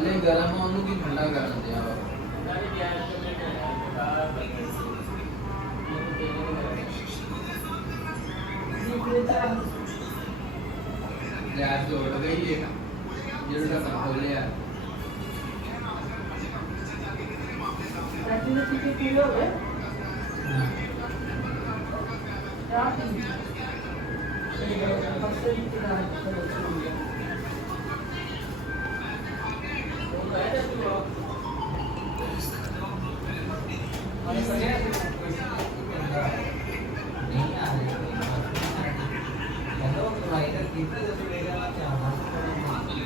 ਹਲੇ ਗਰਮ ਆ ਉਹਨੂੰ ਕੀ ਠੰਡਾ ਕਰਨ ਦਿਆ ਵਾ ਗੈਸ ਜੋੜ ਗਈ ਹੈ ਜਿਹੜਾ ਤਾਂ ਖੋਲਿਆ राजू ने पीछे किलो है रात में फसली की रात वो गए थे तू और